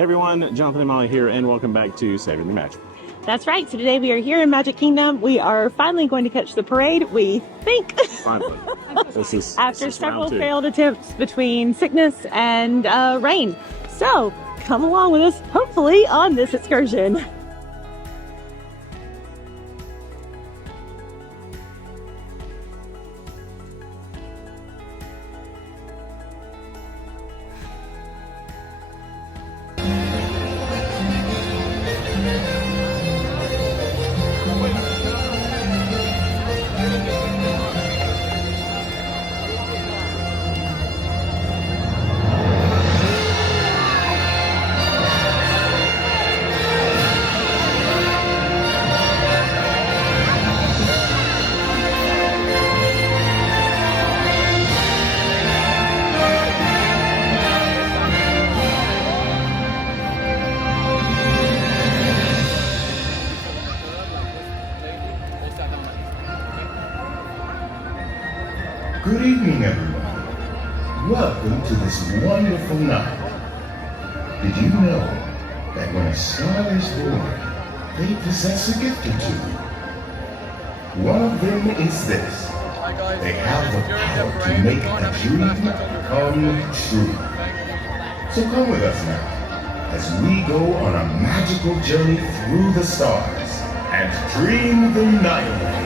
Hey everyone, Jonathan and Molly here, and welcome back to Saving the Magic. That's right. So today we are here in Magic Kingdom. We are finally going to catch the parade, we think. Finally. After several failed attempts between sickness and rain. So come along with us, hopefully, on this excursion. Good evening, everyone. Welcome to this wonderful night. Did you know that when a star is born, they possess a gift or two? One of them is this. They have the power to make a dream come true. So come with us now, as we go on a magical journey through the stars and dream the night away.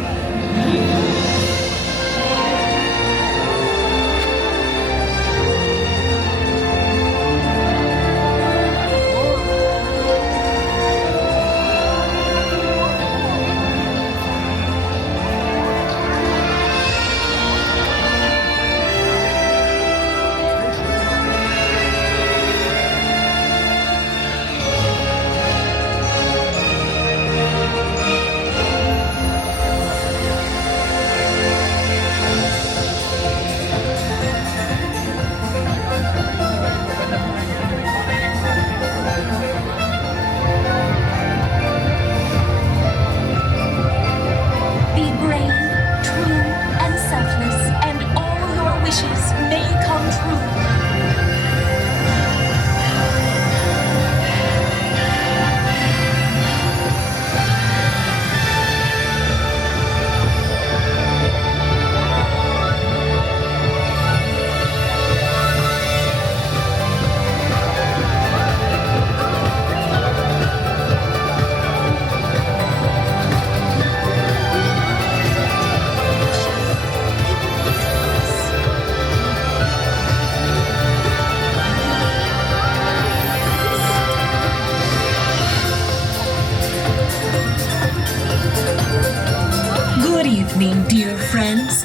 Dear friends,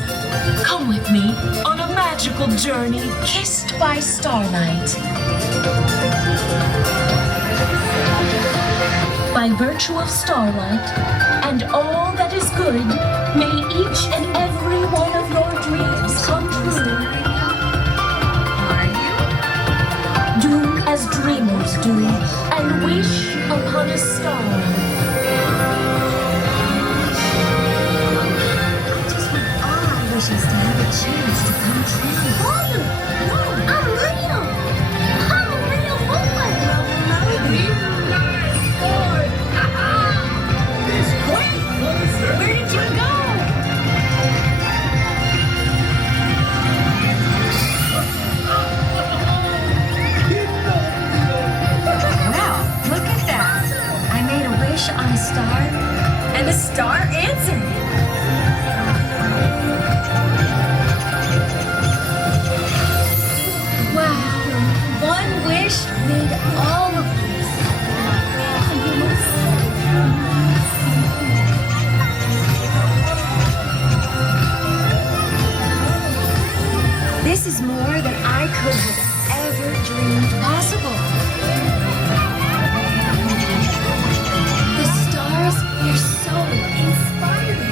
come with me on a magical journey kissed by starlight. By virtue of starlight and all that is good, may each and every one of your dreams come true. Do as dreamers do and wish upon a star. Wishes to have a chance to come true. I'm real! I'm a real boy! It's great! Where did you go? Wow, look at that! I made a wish on a star, and the star answered. One wish made all of this. This is more than I could have ever dreamed possible. The stars, they're so inspiring.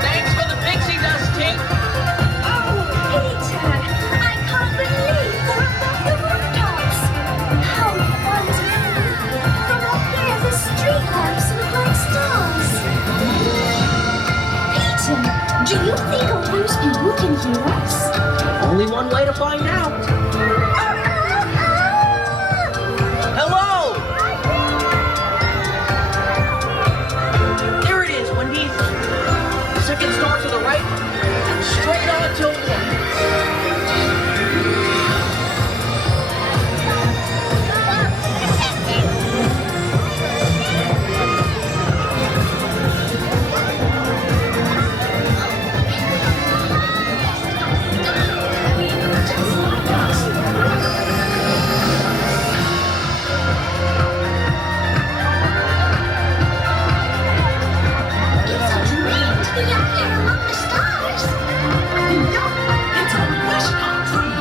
Thanks for the pixie dust, Tink. Oh, Peter, I can't believe we're above the rooftops. How wonderful. From up here, the street lamps look like stars. Peter, do you think all those people can hear us? Only one way to find out. Hello! There it is, Wendy. Second star to the right, and straight on till one. It's a dream to be up here among the stars. It's a wish come true.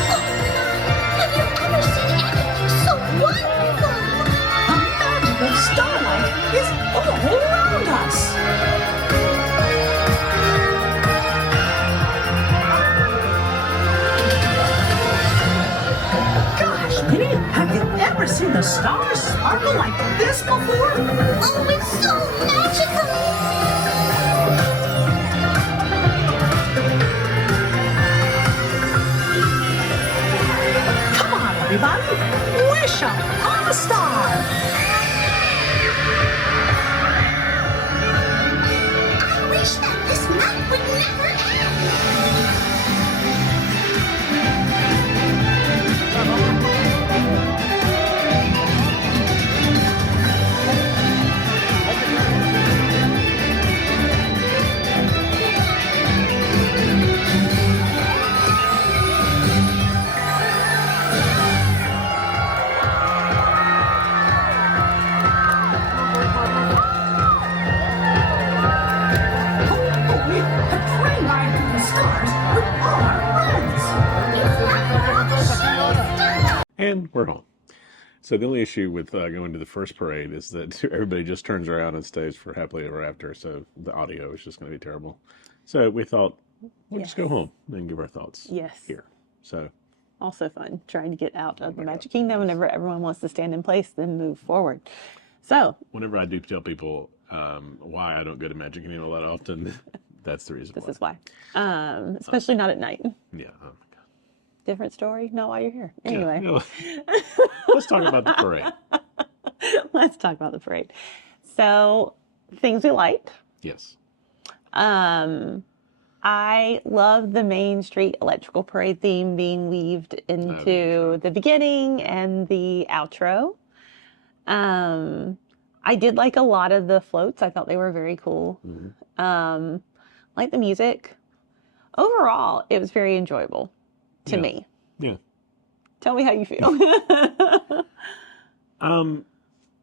Have you ever seen anything so wonderful? The magic of Starlight is all around us. Gosh, Minnie, have you ever seen the stars sparkle like this before? Oh, it's so magical! Come on, everybody. Wish upon a star. I wish that this night would never end. Hopefully, a train ride through the stars with all our friends. It's like we're on the shooting star. And we're home. So the only issue with going to the first parade is that everybody just turns around and stays for happily ever after. So the audio is just going to be terrible. So we thought we'll just go home and give our thoughts Yes. here. So Also fun, trying to get out of the Magic Kingdom whenever everyone wants to stand in place, then move forward. So, whenever I do tell people why I don't go to Magic Kingdom all that often, that's the reason this why. is why. Especially not at night. Yeah. Oh my God. Different story, not why you're here. Yeah, Anyway. yeah. Let's talk about the parade. Let's talk about the parade. So, things we liked. Yes. I love the Main Street Electrical Parade theme being weaved into the beginning and the outro. I did like a lot of the floats. I thought they were very cool. Mm-hmm. Like the music. Overall, it was very enjoyable to me. Yeah. Tell me how you feel.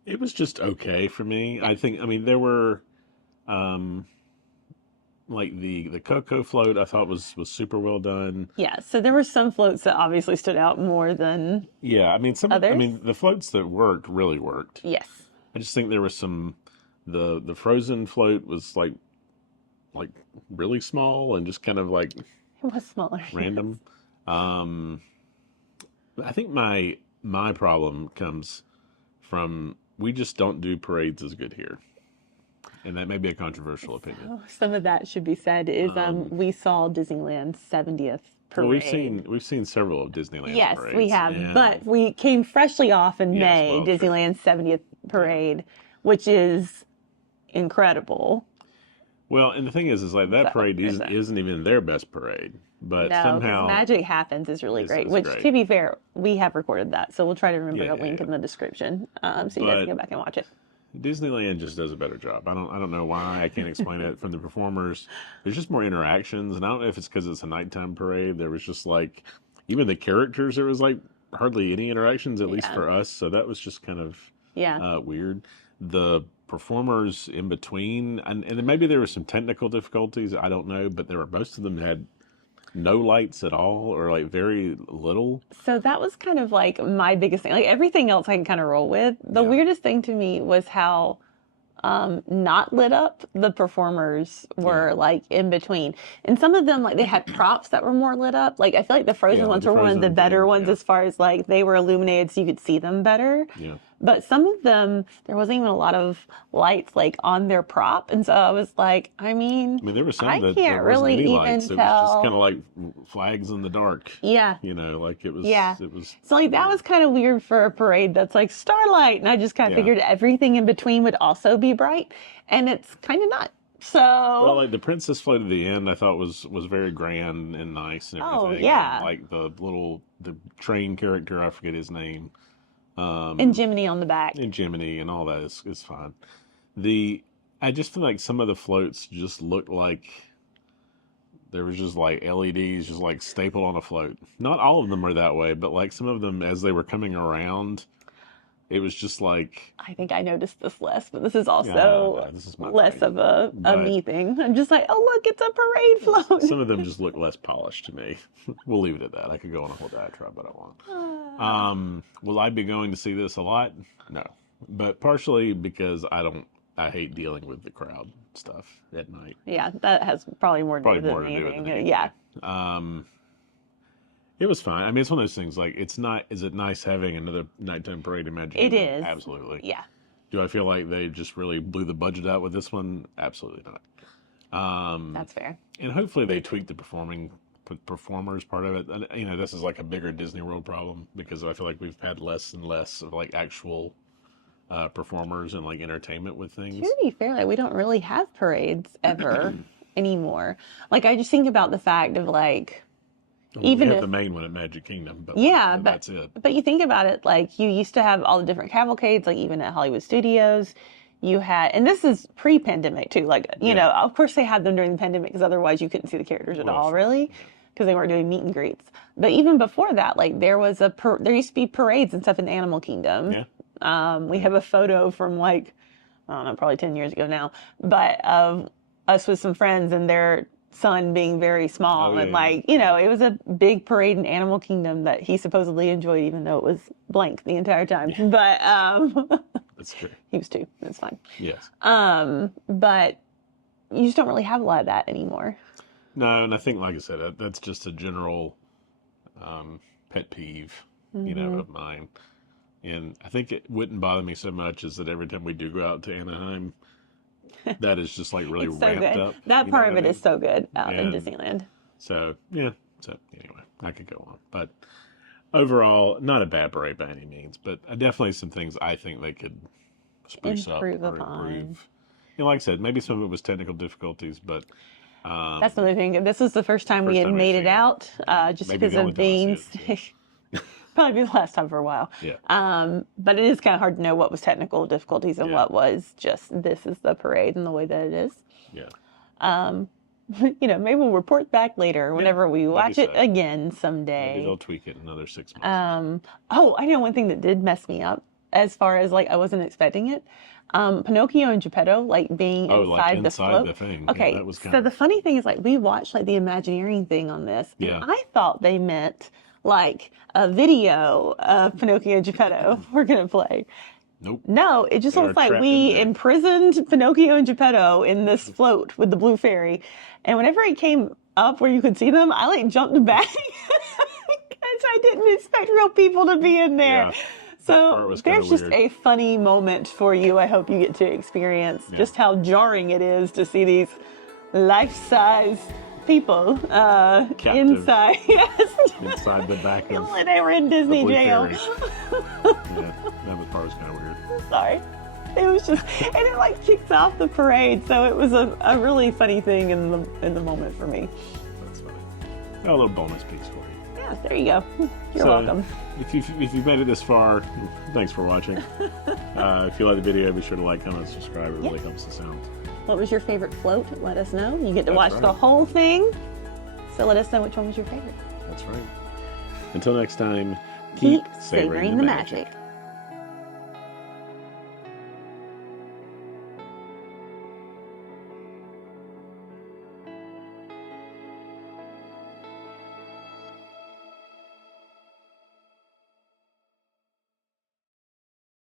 It was just okay for me. I mean, there were, like the Cocoa float, I thought was super well done. Yeah, so there were some floats that obviously stood out more than Yeah, I mean, others. the floats that worked really worked. Yes. I just think there was the Frozen float was like really small and just kind of like It was smaller. random. I think my problem comes from we just don't do parades as good here. And that may be a controversial opinion. Some of that should be said is we saw Disneyland's 70th parade. Well, we've seen several of Disneyland's Yes, parades. we have. and- But we came freshly off in Yes, May, well, true. Disneyland's 70th parade, which is incredible. Well, and the thing is like that So, parade there's that. isn't even their best parade, but No, 'cause somehow Magic Happens is really This great, is which, great. to be fair, we have recorded that. So we'll try to remember Yeah, a link yeah. in the description so you guys But- can go back and watch it. Disneyland just does a better job. I don't know why. I can't explain it. From the performers, there's just more interactions, and I don't know if it's because it's a nighttime parade. There was just like even the characters. There was like hardly any interactions, at least Yeah. for us. So that was just kind of Yeah. weird. The performers in between, and then maybe there were some technical difficulties. I don't know, but there were most of them had no lights at all, or like very little. So that was kind of like my biggest thing. Like everything else I can kind of roll with. The Yeah. weirdest thing to me was how not lit up the performers were, Yeah. like in between. And some of them, like they had props that were more lit up. Like I feel like the Frozen Yeah, like ones the were one of the Frozen better thing, ones yeah. as far as like they were illuminated so you could see them better. Yeah. But some of them, there wasn't even a lot of lights like on their prop. And so I was like, I mean, I mean, there were some I that can't there really wasn't any even lights. It was just tell. kind of like flags in the dark. Yeah. You know, like it was. Yeah. It was. So like that was kind of weird for a parade that's like Starlight, and I just kind of Yeah. figured everything in between would also be bright, and it's kind of not. So Well, like the princess float at the end, I thought was very grand and nice and Oh, everything. yeah. And, like the train character, I forget his name. and Jiminy on the back. And Jiminy and all that is fine. I just feel like some of the floats just looked like there was just like LEDs just like stapled on a float. Not all of them are that way, but like some of them as they were coming around, it was just like I think I noticed this less, but this is also Yeah, this is my less parade. of a But- me thing. I'm just like, oh look, it's a parade float. some of them just look less polished to me. We'll leave it at that. I could go on a whole diatribe, but I won't. Will I be going to see this a lot? No, but partially because I hate dealing with the crowd stuff at night. Yeah, that has probably more to Probably do more with to do with anything. it. Yeah. It was fine. I mean, it's one of those things. Like, it's not. Is it nice having another nighttime parade in Magic It Kingdom? is. Absolutely. Yeah. Do I feel like they just really blew the budget out with this one? Absolutely not. That's fair. And hopefully they tweak the performers part of it. And, you know, this is like a bigger Disney World problem because I feel like we've had less and less of like actual performers and like entertainment with things. To be fair, like, we don't really have parades ever anymore. Like I just think about the fact of like even we have if the main one at Magic Kingdom, but yeah, like, but that's it. But you think about it, like you used to have all the different cavalcades, like even at Hollywood Studios, you had, and this is pre-pandemic too. Like you know, of course they had them during the pandemic because otherwise you couldn't see the characters at Well, all, sure. really, because they weren't doing meet and greets. But even before that, like there used to be parades and stuff in the Animal Kingdom. Yeah. We have a photo from like I don't know, probably 10 years ago now, but of us with some friends and their son being very small Oh, yeah, and yeah. like you know it was a big parade in Animal Kingdom that he supposedly enjoyed even though it was blank the entire time. But That's true. he was 2. It's fine. Yes. But you just don't really have a lot of that anymore. No, and I think, like I said, that's just a general pet peeve, you know, Mm-hmm. of mine. And I think it wouldn't bother me so much is that every time we do go out to Anaheim, that is just like really It's so ramped good. up. That you know part what of I it is mean? so good out in And- Disneyland. So, yeah. So, anyway, I could go on. But overall, not a bad parade by any means, but definitely some things I think they could spruce up or Improve upon. improve. You know, like I said, maybe some of it was technical difficulties, but That's another thing. This was the first time we First had time we've made seen it it. out, just Maybe because the of only time I Beans. see it, Probably be the last time for a while. yeah. But it is kind of hard to know what was technical difficulties and Yeah. what was just this is the parade and the way that it is. Yeah. You know, maybe we'll report back later whenever we watch it so. again Maybe someday. they'll tweak it in another 6 months. Oh, I know one thing that did mess me up as far as like I wasn't expecting it. Pinocchio and Geppetto like being Oh, inside like the inside float. the thing. Yeah, Okay, that was so kind the of, funny thing is like we watched like the Imagineering thing on this, Yeah. and I thought they meant like a video of Pinocchio and Geppetto we're gonna play. nope. No, it just They looks are like trapped we in there. imprisoned Pinocchio and Geppetto in this float with the blue fairy. And whenever it came up where you could see them, I like jumped back because I didn't expect real people to be in there. Yeah, that part So was kinda there's just weird. a funny moment for you. I hope you get to experience just how jarring it is to see these life-size people Captive. inside. Yes. Inside the back of They were in Disney Blue jail. yeah, that part was kind of weird. Sorry. It was just, and it like kicks off the parade, so it was a really funny thing in the moment for me. That's funny. A little bonus piece for you. Yeah, there you go. You're So, welcome. If you've made it this far, thanks for watching. If you like the video, be sure to like, comment, subscribe. It really helps us out. What was your favorite float? Let us know. You get to That's watch the right. whole thing, so let us know which one was your favorite. That's right. Until next time, Keep savoring the magic.